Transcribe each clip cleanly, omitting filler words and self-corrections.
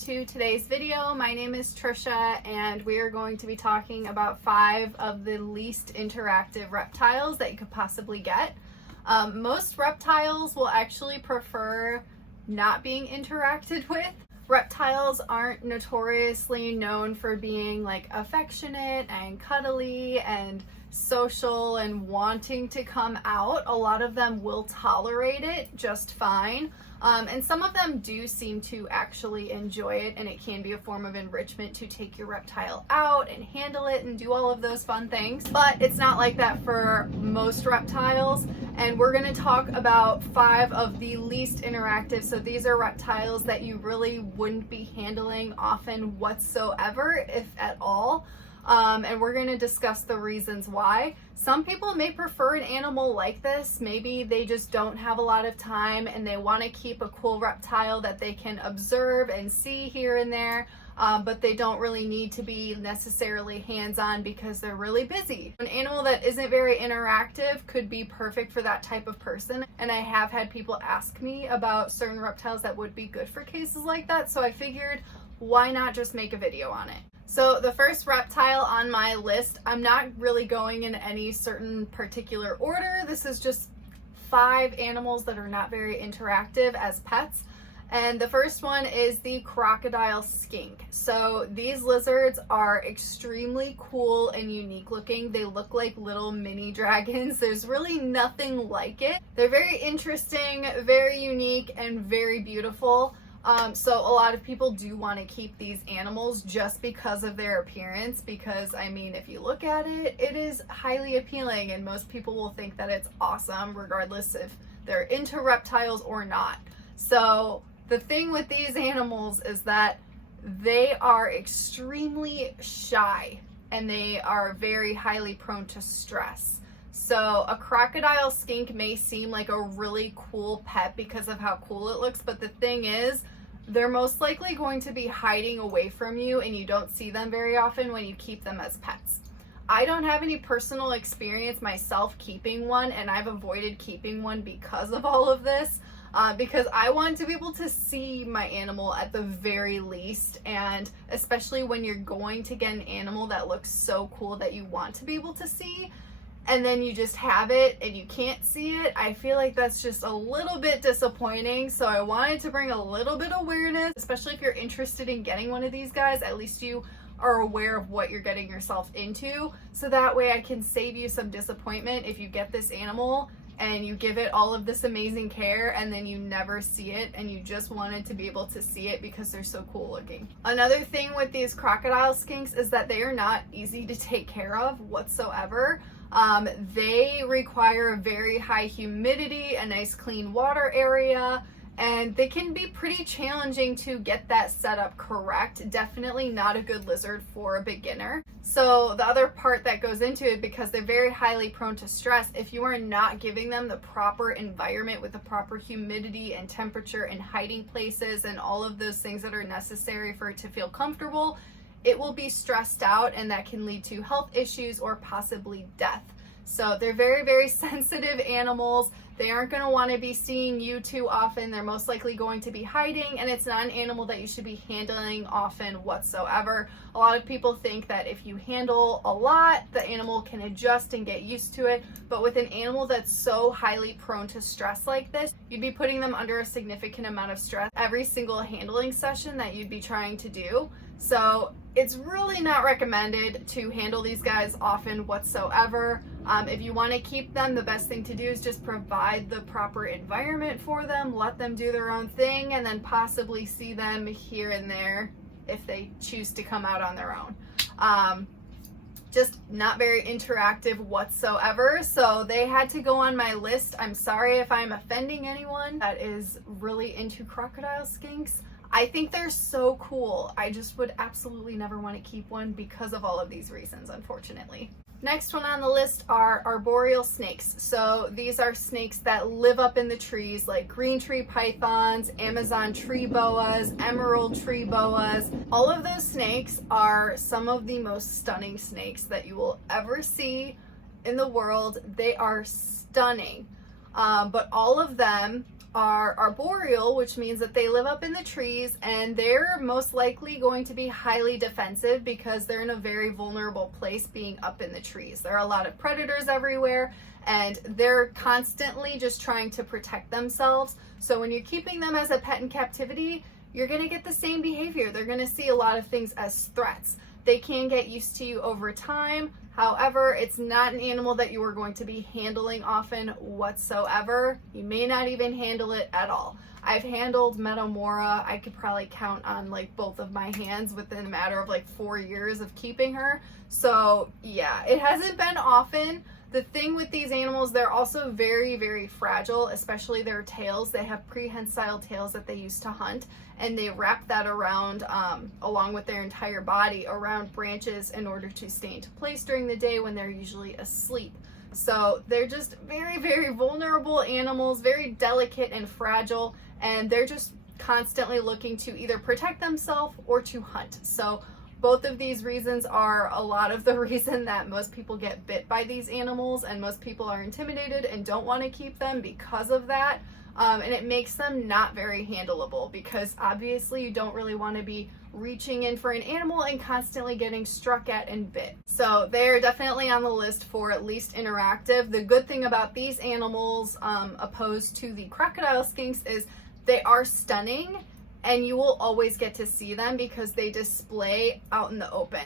to today's video. My name is Trisha and we are going to be talking about 5 of the least interactive reptiles that you could possibly get. Most reptiles will actually prefer not being interacted with. Reptiles aren't notoriously known for being like affectionate and cuddly and social and wanting to come out. A lot of them will tolerate it just fine. And some of them do seem to actually enjoy it, and it can be a form of enrichment to take your reptile out and handle it and do all of those fun things. But it's not like that for most reptiles, and we're going to talk about 5 of the least interactive. So these are reptiles that you really wouldn't be handling often whatsoever, if at all. And we're going to discuss the reasons why. Some people may prefer an animal like this. Maybe they just don't have a lot of time and they want to keep a cool reptile that they can observe and see here and there, but they don't really need to be necessarily hands-on because they're really busy. An animal that isn't very interactive could be perfect for that type of person, and I have had people ask me about certain reptiles that would be good for cases like that, so I figured why not just make a video on it. So the first reptile on my list, I'm not really going in any certain particular order. This is just 5 animals that are not very interactive as pets. And the first one is the crocodile skink. So these lizards are extremely cool and unique looking. They look like little mini dragons. There's really nothing like it. They're very interesting, very unique, and very beautiful. So a lot of people do want to keep these animals just because of their appearance, because I mean, if you look at it, it is highly appealing and most people will think that it's awesome regardless if they're into reptiles or not. So the thing with these animals is that they are extremely shy and they are very highly prone to stress. So a crocodile skink may seem like a really cool pet because of how cool it looks, but the thing is, they're most likely going to be hiding away from you and you don't see them very often when you keep them as pets. I don't have any personal experience myself keeping one, and I've avoided keeping one because of all of this, because I want to be able to see my animal at the very least, and especially when you're going to get an animal that looks so cool that you want to be able to see, and then you just have it and you can't see it, I feel like that's just a little bit disappointing. So I wanted to bring a little bit of awareness, especially if you're interested in getting one of these guys, at least you are aware of what you're getting yourself into. So that way I can save you some disappointment if you get this animal and you give it all of this amazing care and then you never see it and you just wanted to be able to see it because they're so cool looking. Another thing with these crocodile skinks is that they are not easy to take care of whatsoever. They require a very high humidity, a nice clean water area, and they can be pretty challenging to get that set up correct. Definitely not a good lizard for a beginner. So the other part that goes into it, because they're very highly prone to stress, if you are not giving them the proper environment with the proper humidity and temperature and hiding places and all of those things that are necessary for it to feel comfortable, it will be stressed out, and that can lead to health issues or possibly death. So they're very, very sensitive animals. They aren't going to want to be seeing you too often. They're most likely going to be hiding, and it's not an animal that you should be handling often whatsoever. A lot of people think that if you handle a lot, the animal can adjust and get used to it. But with an animal that's so highly prone to stress like this, you'd be putting them under a significant amount of stress every single handling session that you'd be trying to do. So it's really not recommended to handle these guys often whatsoever. If you want to keep them, the best thing to do is just provide the proper environment for them, let them do their own thing, and then possibly see them here and there if they choose to come out on their own. Just not very interactive whatsoever, so they had to go on my list. I'm sorry if I'm offending anyone that is really into crocodile skinks. I think they're so cool. I just would absolutely never want to keep one because of all of these reasons, unfortunately. Next one on the list are arboreal snakes. So these are snakes that live up in the trees, like green tree pythons, Amazon tree boas, emerald tree boas. All of those snakes are some of the most stunning snakes that you will ever see in the world. They are stunning. But all of them are arboreal, which means that they live up in the trees, and they're most likely going to be highly defensive because they're in a very vulnerable place being up in the trees. There are a lot of predators everywhere, and they're constantly just trying to protect themselves. So when you're keeping them as a pet in captivity, you're going to get the same behavior. They're going to see a lot of things as threats. They can get used to you over time. However, it's not an animal that you are going to be handling often whatsoever. You may not even handle it at all. I've handled Metamora, I could probably count on like both of my hands within a matter of like 4 years of keeping her. So yeah, it hasn't been often. The thing with these animals, they're also very, very fragile, especially their tails. They have prehensile tails that they use to hunt, and they wrap that around, along with their entire body, around branches in order to stay into place during the day when they're usually asleep. So they're just very, very vulnerable animals, very delicate and fragile, and they're just constantly looking to either protect themselves or to hunt. So both of these reasons are a lot of the reason that most people get bit by these animals, and most people are intimidated and don't want to keep them because of that. And it makes them not very handleable because obviously you don't really want to be reaching in for an animal and constantly getting struck at and bit. So they're definitely on the list for at least interactive. The good thing about these animals, opposed to the crocodile skinks, is they are stunning, and you will always get to see them because they display out in the open.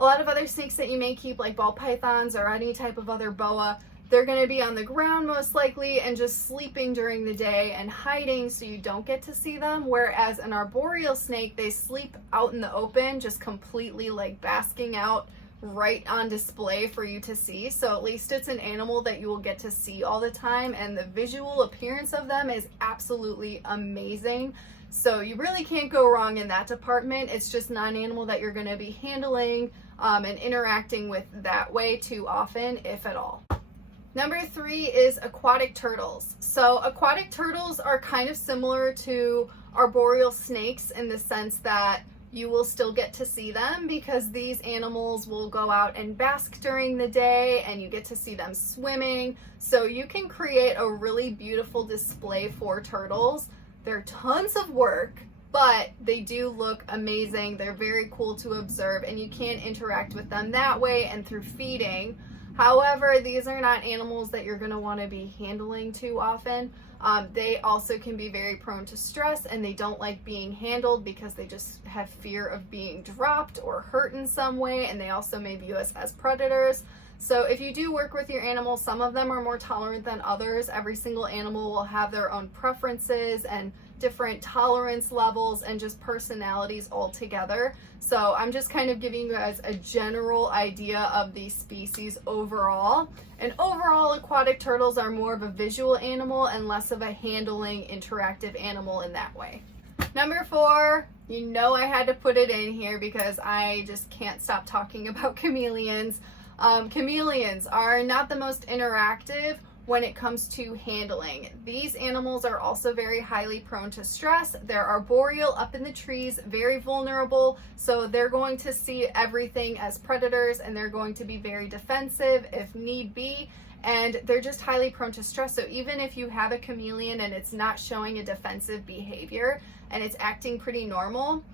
A lot of other snakes that you may keep, like ball pythons or any type of other boa, they're going to be on the ground most likely and just sleeping during the day and hiding, so you don't get to see them. Whereas an arboreal snake, they sleep out in the open, just completely like basking out right on display for you to see. So at least it's an animal that you will get to see all the time, and the visual appearance of them is absolutely amazing. So you really can't go wrong in that department. It's just not an animal that you're going to be handling and interacting with that way too often, if at all. Number 3 is aquatic turtles. So aquatic turtles are kind of similar to arboreal snakes in the sense that you will still get to see them because these animals will go out and bask during the day, and you get to see them swimming. So you can create a really beautiful display for turtles. They're tons of work, but they do look amazing. They're very cool to observe, and you can interact with them that way and through feeding. However, these are not animals that you're going to want to be handling too often. They also can be very prone to stress, and they don't like being handled because they just have fear of being dropped or hurt in some way, and they also may view us as predators. So if you do work with your animals, some of them are more tolerant than others. Every single animal will have their own preferences and different tolerance levels and just personalities altogether. So I'm just kind of giving you guys a general idea of these species overall. And overall, aquatic turtles are more of a visual animal and less of a handling, interactive animal in that way. Number 4, you know I had to put it in here because I just can't stop talking about chameleons. Chameleons are not the most interactive when it comes to handling. These animals are also very highly prone to stress. They're arboreal, up in the trees, very vulnerable, so they're going to see everything as predators, and they're going to be very defensive if need be, and they're just highly prone to stress. So even if you have a chameleon and it's not showing a defensive behavior and it's acting pretty normal,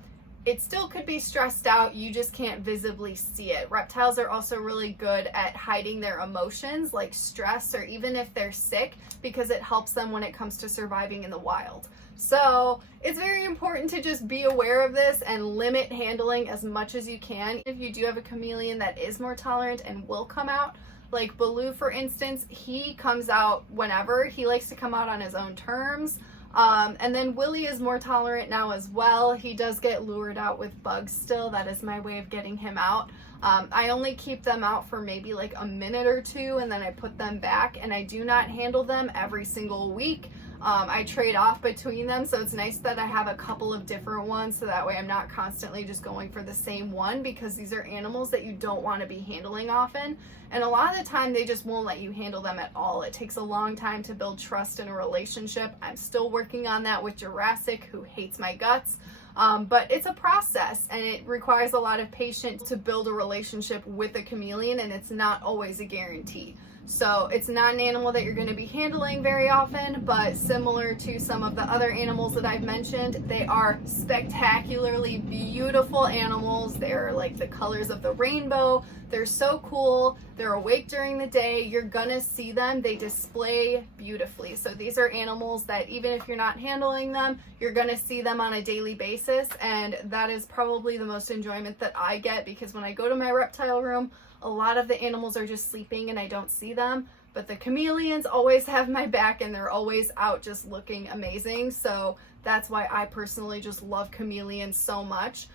it still could be stressed out, you just can't visibly see it. Reptiles are also really good at hiding their emotions, like stress, or even if they're sick, because it helps them when it comes to surviving in the wild. So it's very important to just be aware of this and limit handling as much as you can. If you do have a chameleon that is more tolerant and will come out, like Baloo for instance, he comes out whenever. He likes to come out on his own terms. And then Willie is more tolerant now as well. He does get lured out with bugs still. That is my way of getting him out. I only keep them out for maybe like a minute or two, and then I put them back, and I do not handle them every single week. I trade off between them, so it's nice that I have a couple of different ones, so that way I'm not constantly just going for the same one, because these are animals that you don't want to be handling often, and a lot of the time they just won't let you handle them at all. It takes a long time to build trust in a relationship. I'm still working on that with Jurassic, who hates my guts, but it's a process, and it requires a lot of patience to build a relationship with a chameleon, and it's not always a guarantee. So it's not an animal that you're going to be handling very often, but similar to some of the other animals that I've mentioned, they are spectacularly beautiful animals. They're like the colors of the rainbow. They're so cool. They're awake during the day. You're gonna see them. They display beautifully. So these are animals that even if you're not handling them, you're gonna see them on a daily basis. And that is probably the most enjoyment that I get, because when I go to my reptile room, a lot of the animals are just sleeping and I don't see them. But the chameleons always have my back and they're always out just looking amazing. So that's why I personally just love chameleons so much.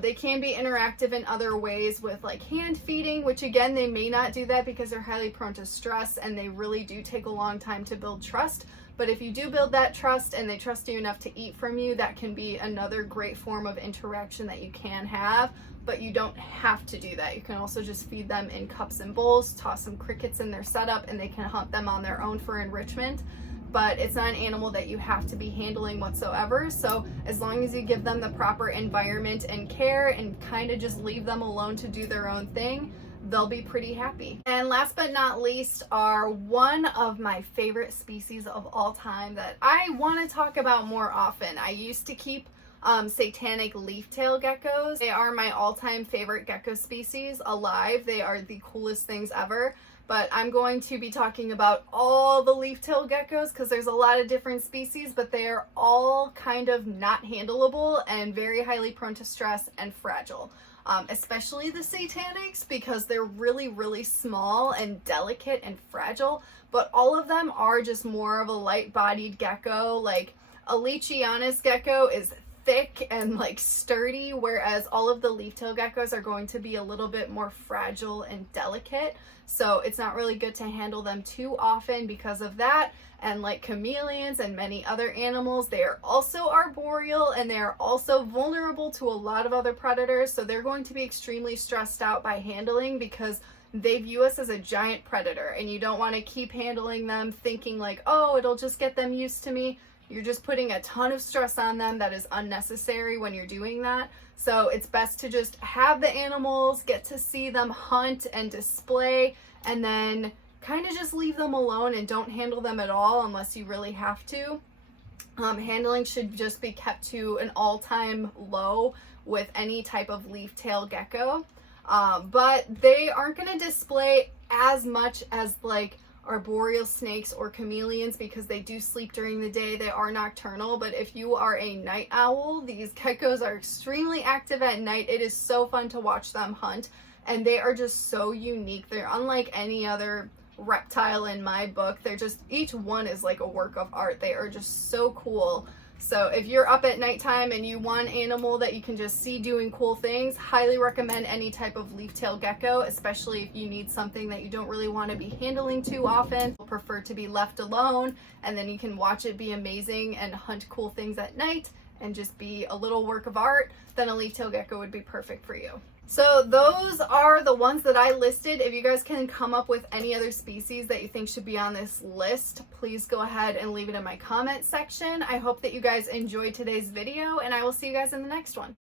They can be interactive in other ways with like hand feeding, which again, they may not do that because they're highly prone to stress and they really do take a long time to build trust. But if you do build that trust and they trust you enough to eat from you, that can be another great form of interaction that you can have. But you don't have to do that. You can also just feed them in cups and bowls, toss some crickets in their setup, and they can hunt them on their own for enrichment. But it's not an animal that you have to be handling whatsoever. So as long as you give them the proper environment and care and kind of just leave them alone to do their own thing, they'll be pretty happy. And last but not least are one of my favorite species of all time that I want to talk about more often. I used to keep satanic leaf-tail geckos. They are my all-time favorite gecko species alive. They are the coolest things ever. But I'm going to be talking about all the leaf-tail geckos because there's a lot of different species, but they are all kind of not handleable and very highly prone to stress and fragile. Especially the satanics, because they're really, really small and delicate and fragile, but all of them are just more of a light-bodied gecko. Like a Leachianus gecko is thick and like sturdy, whereas all of the leaf-tail geckos are going to be a little bit more fragile and delicate. So it's not really good to handle them too often because of that. And like chameleons and many other animals, they are also arboreal and they are also vulnerable to a lot of other predators. So they're going to be extremely stressed out by handling because they view us as a giant predator, and you don't want to keep handling them thinking like, oh, it'll just get them used to me. You're just putting a ton of stress on them that is unnecessary when you're doing that. So it's best to just have the animals, get to see them hunt and display, and then kind of just leave them alone and don't handle them at all unless you really have to. Handling should just be kept to an all-time low with any type of leaf-tail gecko. But they aren't going to display as much as like arboreal snakes or chameleons because they do sleep during the day. They are nocturnal, but if you are a night owl, these geckos are extremely active at night. It is so fun to watch them hunt, and they are just so unique. They're unlike any other reptile in my book. They're just, each one is like a work of art. They are just so cool. So if you're up at nighttime and you want an animal that you can just see doing cool things, highly recommend any type of leaf-tail gecko, especially if you need something that you don't really want to be handling too often. You'll prefer to be left alone, and then you can watch it be amazing and hunt cool things at night and just be a little work of art. Then a leaf-tail gecko would be perfect for you. So those are the ones that I listed. If you guys can come up with any other species that you think should be on this list, please go ahead and leave it in my comment section. I hope that you guys enjoyed today's video, and I will see you guys in the next one.